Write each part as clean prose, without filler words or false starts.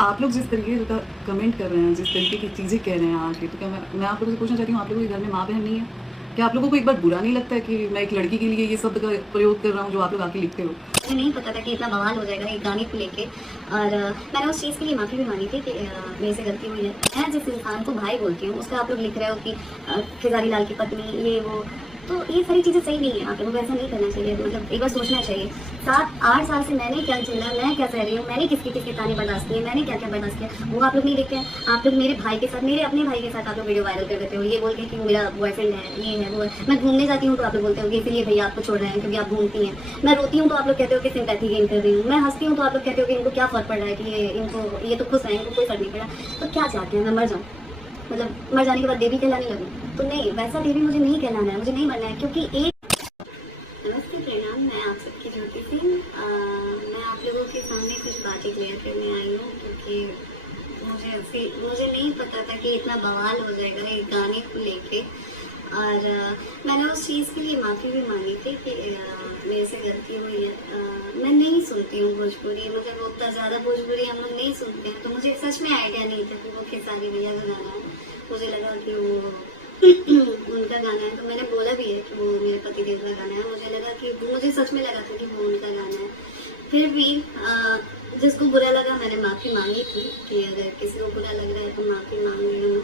आप लोग जिस तरीके का कमेंट कर रहे हैं, जिस तरीके की चीज़ें कह रहे हैं आके, तो क्या मैं आप लोगों से पूछना चाहती हूँ, आप लोगों के घर में माँ-बहन नहीं है? क्या आप लोगों को एक बार बुरा नहीं लगता है कि मैं एक लड़की के लिए ये शब्द का प्रयोग कर रहा हूँ, जो आप लोग आके लिखते हो? मुझे नहीं पता था कि इतना बवाल हो जाएगा एक गाने को लेके। और मैंने उस चीज़ के लिए माफ़ी भी मांगी थी कि मेरे से गलती हुई है। मैं जिस इंसान को भाई बोलती हूँ, उसका आप लोग लिख रहे हो कि खेसारी लाल की पत्नी ये वो, तो ये सारी चीज़ें सही नहीं है। आप लोगों को ऐसा नहीं करना चाहिए, मतलब एक बार सोचना चाहिए। 7-8 साल से मैंने क्या झेला, मैं क्या सह रही हूँ, मैंने किसके ताने बर्दाश्त किए, मैंने क्या-क्या बर्दाश्त किया, वो आप लोग नहीं देखते हैं। आप लोग मेरे भाई के साथ, मेरे अपने भाई के साथ आप लोग वीडियो वायरल कर देते हो, ये बोल के कि वो मेरा बॉयफ्रेंड है, ये है, वो है। मैं घूमने जाती हूँ तो आप लोग बोलते हो कि इसीलिए भैया आपको छोड़ रहे हैं क्योंकि आप घूमती हैं। मैं रोती हूँ तो आप लोग कहते हो कि सिंपैथी गेन कर रही हूँ। मैं हँसती हूँ तो आप लोग कहते हो कि इनको क्या फ़र्क पड़ रहा है, कि ये तो खुश हैं, इनको कोई फ़र्क नहीं पड़ा। तो क्या चाहते हैं, मैं मर जाऊँ? मतलब मर जाने के बाद देवी कहलाने लगूँ? तो नहीं, वैसा देवी मुझे नहीं कहलाना है, मुझे नहीं बनना है। क्योंकि एक नमस्ते, प्रणाम, मैं आप सबकी ज्योति सिंह। मैं आप लोगों के सामने कुछ बातें क्लियर करने आई हूँ क्योंकि मुझे नहीं पता था कि इतना बवाल हो जाएगा एक गाने को लेके। और मैंने उस चीज़ के लिए माफ़ी भी मांगी थी कि मेरे से गलती हुई है। मैं नहीं सुनती हूँ भोजपुरी, मतलब उतना ज़्यादा भोजपुरी हम लोग नहीं सुनते हैं, तो मुझे सच में आइडिया नहीं था कि वो खेसारी भैया का गाना है। मुझे लगा कि वो उनका गाना है, तो मैंने बोला भी है कि वो मेरे पति देव का गाना है। मुझे सच में लगा था कि वो उनका गाना है। फिर भी जिसको बुरा लगा, मैंने माफ़ी मांगी थी कि अगर किसी को बुरा लग रहा है तो माफ़ी मांग रही हूँ।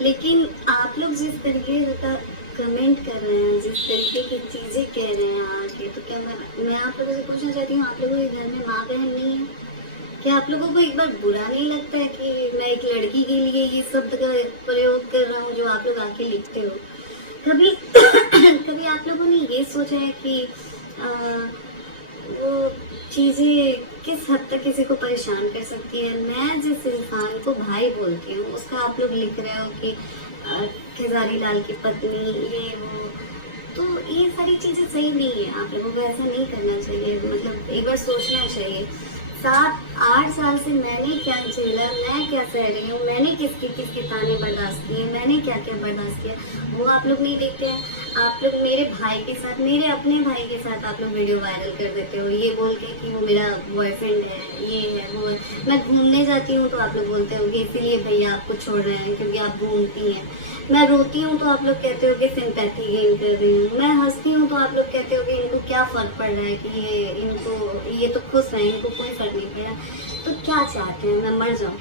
लेकिन आप लोग जिस तरीके का कमेंट कर रहे हैं, जिस तरीके की चीज़ें कह रहे हैं आके, तो क्या मैं आप लोगों से पूछना चाहती हूँ, आप लोगों के घर में माँ बहन नहीं है? क्या आप लोगों को एक बार बुरा नहीं लगता है कि मैं एक लड़की के लिए ये शब्द का प्रयोग कर रहा हूँ, जो आप लोग आके लिखते हो? कभी कभी आप लोगों ने ये सोचा है कि आ, वो चीज़ें किस हद तक किसी को परेशान कर सकती है? मैं जिस इंसान को भाई बोलती हूँ, उसका आप लोग लिख रहे हो कि खेसारी लाल की पत्नी ये वो, तो ये सारी चीज़ें सही नहीं है। आप लोगों को ऐसा नहीं करना चाहिए, मतलब एक बार सोचना चाहिए। 7-8 साल से मैंने क्या झेला, मैं क्या सह रही हूँ, मैंने किसके ताने बर्दाश्त किए, मैंने क्या क्या बर्दाश्त किया, वो आप लोग नहीं देखते हैं। आप लोग मेरे भाई के साथ, मेरे अपने भाई के साथ आप लोग वीडियो वायरल कर देते हो, ये बोल के कि वो मेरा बॉयफ्रेंड है, ये है, वो है। मैं घूमने जाती हूँ तो आप लोग बोलते हो कि इसीलिए भैया आपको छोड़ रहे हैं क्योंकि आप घूमती हैं। मैं रोती हूँ तो आप लोग कहते हो कि सिंपैथी गेन कर रही हूँ। मैं हंसती हूँ तो आप लोग कहते हो कि इनको क्या फ़र्क पड़ रहा है, कि ये तो खुश हैं, इनको कोई फ़र्क नहीं पड़ा। तो क्या चाहते हैं, मैं मर जाऊँ?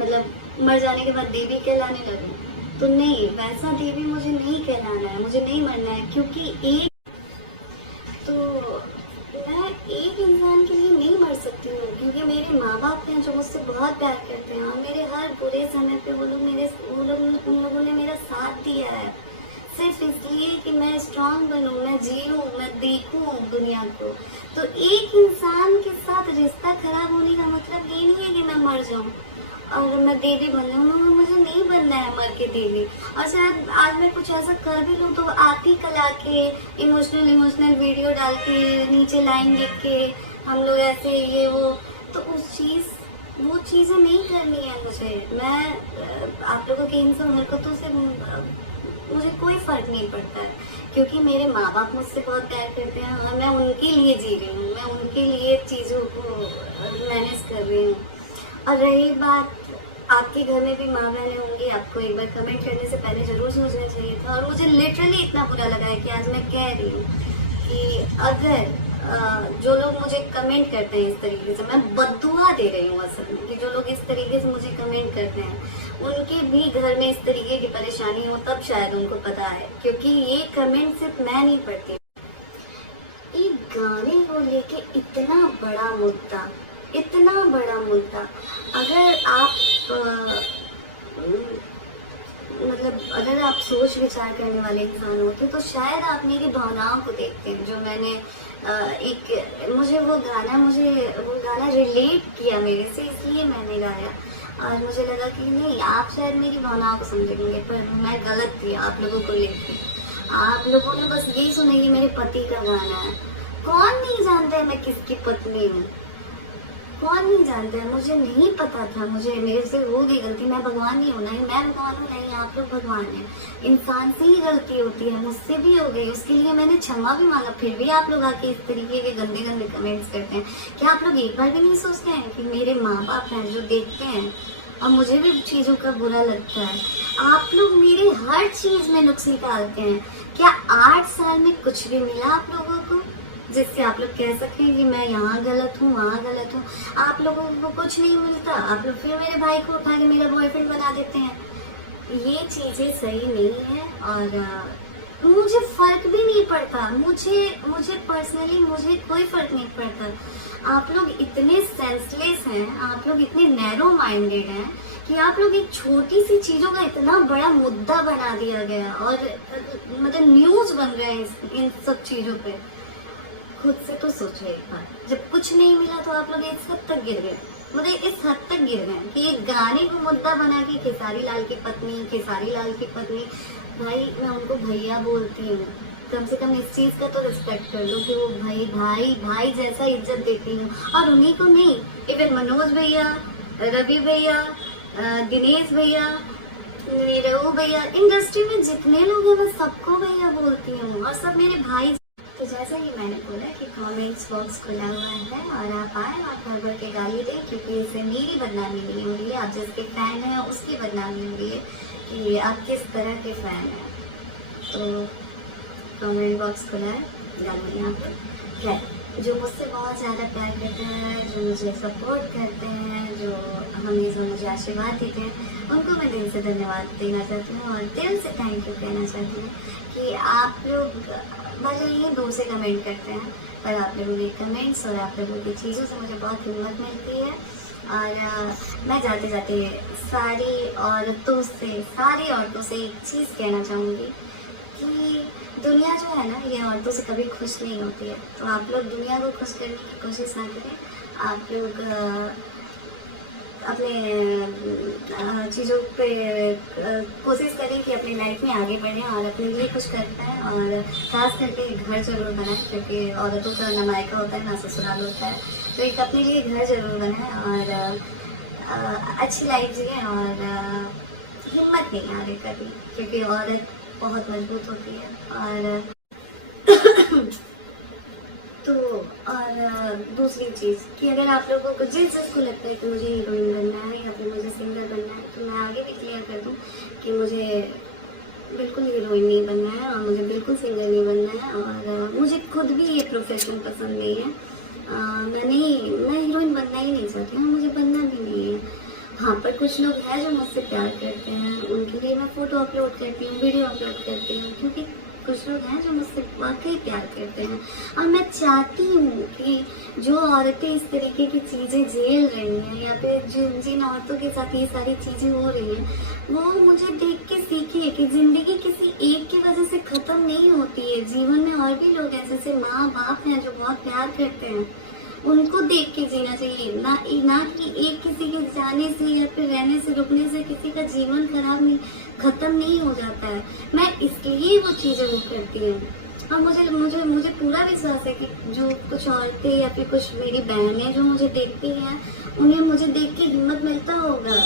मतलब मर जाने के बाद देवी कहलाने लगूँ? तो नहीं, वैसा देवी मुझे नहीं कहलाना है, मुझे नहीं मरना है। क्योंकि तो मैं एक इंसान के लिए नहीं मर सकती हूँ, क्योंकि मेरे माँ बाप हैं जो मुझसे बहुत प्यार करते हैं, और मेरे हर बुरे समय पे उन लोगों ने मेरा साथ दिया है, सिर्फ इसलिए कि मैं स्ट्रांग बनूँ, मैं जीऊँ, मैं देखूँ दुनिया को। तो एक इंसान के साथ रिश्ता खराब होने का मतलब ये नहीं है कि मैं मर जाऊँ और मैं देवी बन जाऊँ। मुझे नहीं बनना है मर के देवी। और शायद आज मैं कुछ ऐसा कर भी लूँ तो आप ही कल आके इमोशनल वीडियो डाल के नीचे लाइन लिख के हम लोग ऐसे ये वो, तो वो चीज़ें नहीं करनी है मुझे। आप लोगों की इन सब हरकतों से मुझे कोई फ़र्क नहीं पड़ता है, क्योंकि मेरे माँ बाप मुझसे बहुत प्यार करते हैं और मैं उनके लिए जी रही हूँ, मैं उनके लिए चीज़ों को मैनेज कर रही हूँ। और रही बात, आपके घर में भी माँ बहनें होंगी, आपको एक बार कमेंट करने से पहले ज़रूर सोचना चाहिए था। और मुझे लिटरली इतना बुरा लगा है कि आज मैं कह रही हूँ कि अगर जो लोग मुझे कमेंट करते हैं इस तरीके से, मैं बद्दुआ दे रही हूँ असल में, कि जो लोग इस तरीके से मुझे कमेंट करते हैं उनके भी घर में इस तरीके की परेशानी हो, तब शायद उनको पता है, क्योंकि ये कमेंट सिर्फ मैं नहीं पढ़ती। एक गाने को लेके इतना बड़ा मुद्दा, अगर आप अगर आप सोच विचार करने वाले इंसान होते तो शायद आप मेरी भावनाओं को देखते हैं। जो मैंने मुझे वो गाना रिलेट किया मेरे से, इसलिए मैंने गाया। और मुझे लगा कि नहीं, आप शायद मेरी भावनाओं को समझेंगे, पर मैं गलत थी आप लोगों को लेके। आप लोगों ने बस यही सुना ये मेरे पति का गाना है। कौन नहीं जानता है मैं किसकी पत्नी हूँ? कौन नहीं जानता है, मुझे नहीं पता था, मुझे मेरे से हो गई गलती, मैं भगवान नहीं हूँ, नहीं मैं भगवान हूँ, नहीं आप लोग भगवान हैं। इंसान से ही गलती होती है, मुझसे भी हो गई, उसके लिए मैंने क्षमा भी मांगा, फिर भी आप लोग आके इस तरीके के गंदे गंदे कमेंट्स करते हैं। क्या आप लोग एक बार भी नहीं सोचते हैं कि मेरे माँ बाप हैं जो देखते हैं और मुझे भी चीज़ों का बुरा लगता है। आप लोग मेरे हर चीज़ में नुक्स निकालते हैं। क्या 8 साल में कुछ भी मिला आप लोगों को जिससे आप लोग कह सकें कि मैं यहाँ गलत हूँ वहाँ गलत हूँ? आप लोगों को कुछ नहीं मिलता, आप लोग फिर मेरे भाई को उठा के मेरा बॉयफ्रेंड बना देते हैं। ये चीज़ें सही नहीं है और मुझे फर्क भी नहीं पड़ता, मुझे पर्सनली मुझे कोई फर्क नहीं पड़ता। आप लोग इतने सेंसलेस हैं, आप लोग इतने नैरो माइंडेड हैं कि आप लोग एक छोटी सी चीज़ों का इतना बड़ा मुद्दा बना दिया गया और मतलब न्यूज़ बन रहे हैं इन सब चीज़ों पे। खुद से तो सोचो एक बार, जब कुछ नहीं मिला तो आप लोग इस हद तक गिर गए, मतलब इस हद तक गिर गए कि एक गाने को मुद्दा बना के खेसारी लाल की पत्नी, भाई मैं उनको भैया बोलती हूँ, कम से कम इस चीज़ का तो रिस्पेक्ट कर लो कि वो भाई जैसा इज्जत देती हूँ। और उन्हीं को नहीं, इवन मनोज भैया, रवि भैया, दिनेश भैया, नीरव भैया, इंडस्ट्री में जितने लोग हैं मैं सबको भैया बोलती हूँ और सब मेरे भाई। तो जैसा कि मैंने बोला कि कमेंट्स बॉक्स खुला हुआ है और आप आए और भर भर के गाली दें, क्योंकि इससे मेरी बदनामी नहीं हो रही है, आप जिसके फ़ैन हैं उसकी बदनामी हो रही है कि आप किस तरह के फ़ैन हैं। तो कमेंट बॉक्स खुला है, गाली यहाँ पे है। जो मुझसे बहुत ज़्यादा प्यार करते हैं, जो मुझे सपोर्ट करते हैं, जो हमेशा मुझे आशीर्वाद देते हैं, उनको मैं दिल से धन्यवाद देना चाहती हूँ और दिल से थैंक यू कहना चाहती हूँ कि आप लोग भले ही दूर से कमेंट करते हैं, पर आप लोगों के कमेंट्स और आप लोगों की चीज़ों से मुझे बहुत हिम्मत मिलती है। और मैं जाते जाते सारी औरतों से एक चीज़ कहना चाहूँगी कि दुनिया जो है ना, ये औरतों से कभी खुश नहीं होती है। तो आप लोग दुनिया को खुश करने की कोशिश ना करें, आप लोग अपने चीज़ों पे कोशिश करें कि अपनी लाइफ में आगे बढ़ें और अपने लिए कुछ कर पाएँ और खास करके घर ज़रूर बनाएं, क्योंकि औरतों का ना मायका होता है ना ससुराल होता है। तो एक अपने लिए घर ज़रूर बनाएं और अच्छी लाइफ जिएं और हिम्मत नहीं हारे कभी, क्योंकि औरत बहुत मजबूत होती है। और तो और दूसरी चीज़ कि अगर आप लोगों को जिसको लगता है कि मुझे हीरोइन बनना है या फिर मुझे सिंगर बनना है, तो मैं आगे भी क्लियर कर दूं कि मुझे बिल्कुल हीरोइन नहीं बनना है और मुझे बिल्कुल सिंगर नहीं बनना है और मुझे खुद भी ये प्रोफेशन पसंद नहीं है। मैं हीरोइन बनना ही नहीं चाहती हूँ, मुझे बनना भी नहीं है। हाँ, पर कुछ लोग हैं जो मुझसे प्यार करते हैं, उनके लिए मैं फ़ोटो अपलोड करती हूँ, वीडियो अपलोड करती हूँ, क्योंकि कुछ लोग हैं जो मुझसे वाकई प्यार करते हैं। और मैं चाहती हूँ कि जो औरतें इस तरीके की चीज़ें झेल रही हैं या फिर जिन औरतों के साथ ये सारी चीज़ें हो रही हैं, वो मुझे देख के सीखे कि ज़िंदगी किसी एक की वजह से ख़त्म नहीं होती है। जीवन में और भी लोग हैं, जैसे माँ बाप हैं जो बहुत प्यार करते हैं, उनको देख के जीना चाहिए, ना कि एक किसी के जाने से या फिर रहने से रुकने से किसी का जीवन खत्म नहीं हो जाता है। मैं इसलिए वो चीज़ें वो करती हूँ और मुझे पूरा विश्वास है कि जो कुछ औरतें या फिर कुछ मेरी बहनें जो मुझे देखती हैं, उन्हें मुझे देख के हिम्मत मिलता होगा,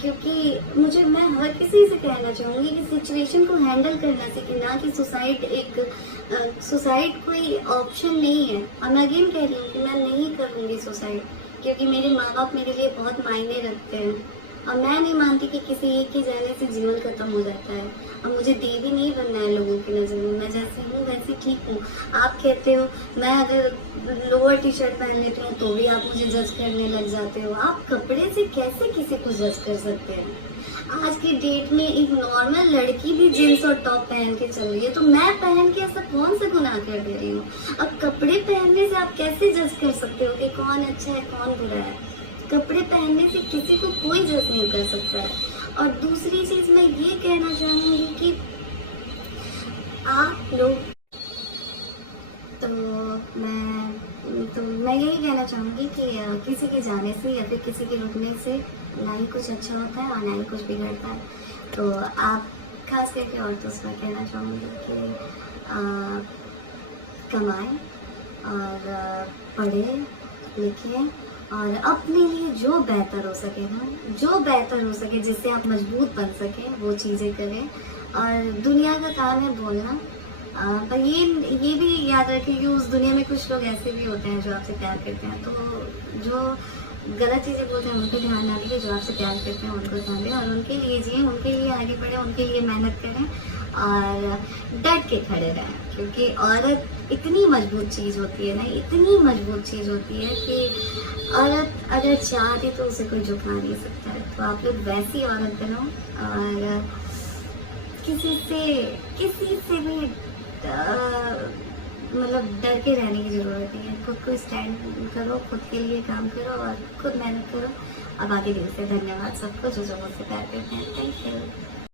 क्योंकि मैं हर किसी से कहना चाहूँगी कि सिचुएशन को हैंडल करना सीखें, ना कि सुसाइड कोई ऑप्शन नहीं है। और मैं अगेन कह रही हूँ कि मैं नहीं करूँगी सुसाइड, क्योंकि मेरे माँ बाप मेरे लिए बहुत मायने रखते हैं और मैं नहीं मानती कि किसी एक के जाने से जीवन खत्म हो जाता है। और मुझे देवी नहीं बनना है लोगों की नज़र में, मैं जैसी हूँ वैसी ठीक हूँ। आप कहते हो मैं अगर लोअर टी शर्ट पहन लेती हूँ तो भी आप मुझे जज करने लग जाते हो। आप कपड़े से कैसे किसी को जज कर सकते हैं? आज की डेट में एक नॉर्मल लड़की भी जींस और टॉप पहन के चल रही है, तो मैं पहन के ऐसा कौन सा गुनाह कर दे रही हूँ? अब कपड़े पहनने से आप कैसे जज कर सकते हो कि कौन अच्छा है कौन बुरा है? कपड़े पहनने से किसी को कोई जज नहीं कर सकता है। और दूसरी चीज़ मैं ये कहना चाहूँगी कि आप लोग तो मैं यही कहना चाहूँगी कि किसी के जाने से या फिर किसी के रुकने से ना ही कुछ अच्छा होता है और ना ही कुछ बिगड़ता है। तो आप खास करके औरतों से मैं कहना चाहूँगी कि कमाएं और पढ़ें लिखें और अपने लिए जो बेहतर हो सके ना, जो बेहतर हो सके, जिससे आप मजबूत बन सकें, वो चीज़ें करें। और दुनिया का काम है बोलना, पर ये भी याद रखें कि उस दुनिया में कुछ लोग ऐसे भी होते हैं जो आपसे प्यार करते हैं, तो जो गलत चीज़ें बोलते हैं उनको ध्यान ना दीजिए, जो आपसे प्यार करते हैं उनको ध्यान दें और उनके लिए जिए, उनके लिए आगे बढ़ें, उनके लिए मेहनत करें और डट के खड़े रहें। क्योंकि औरत इतनी मजबूत चीज़ होती है ना, इतनी मजबूत चीज़ होती है कि औरत अगर चाहती तो उसे कोई झुका नहीं सकता है। तो आप लोग वैसी औरत बनो और किसी से भी मतलब डर के रहने की ज़रूरत नहीं है। खुद को स्टैंड करो, खुद के लिए काम करो और खुद मेहनत करो। अब आगे दिल से धन्यवाद सबको जो मुझसे प्यार करते हैं। Thank you.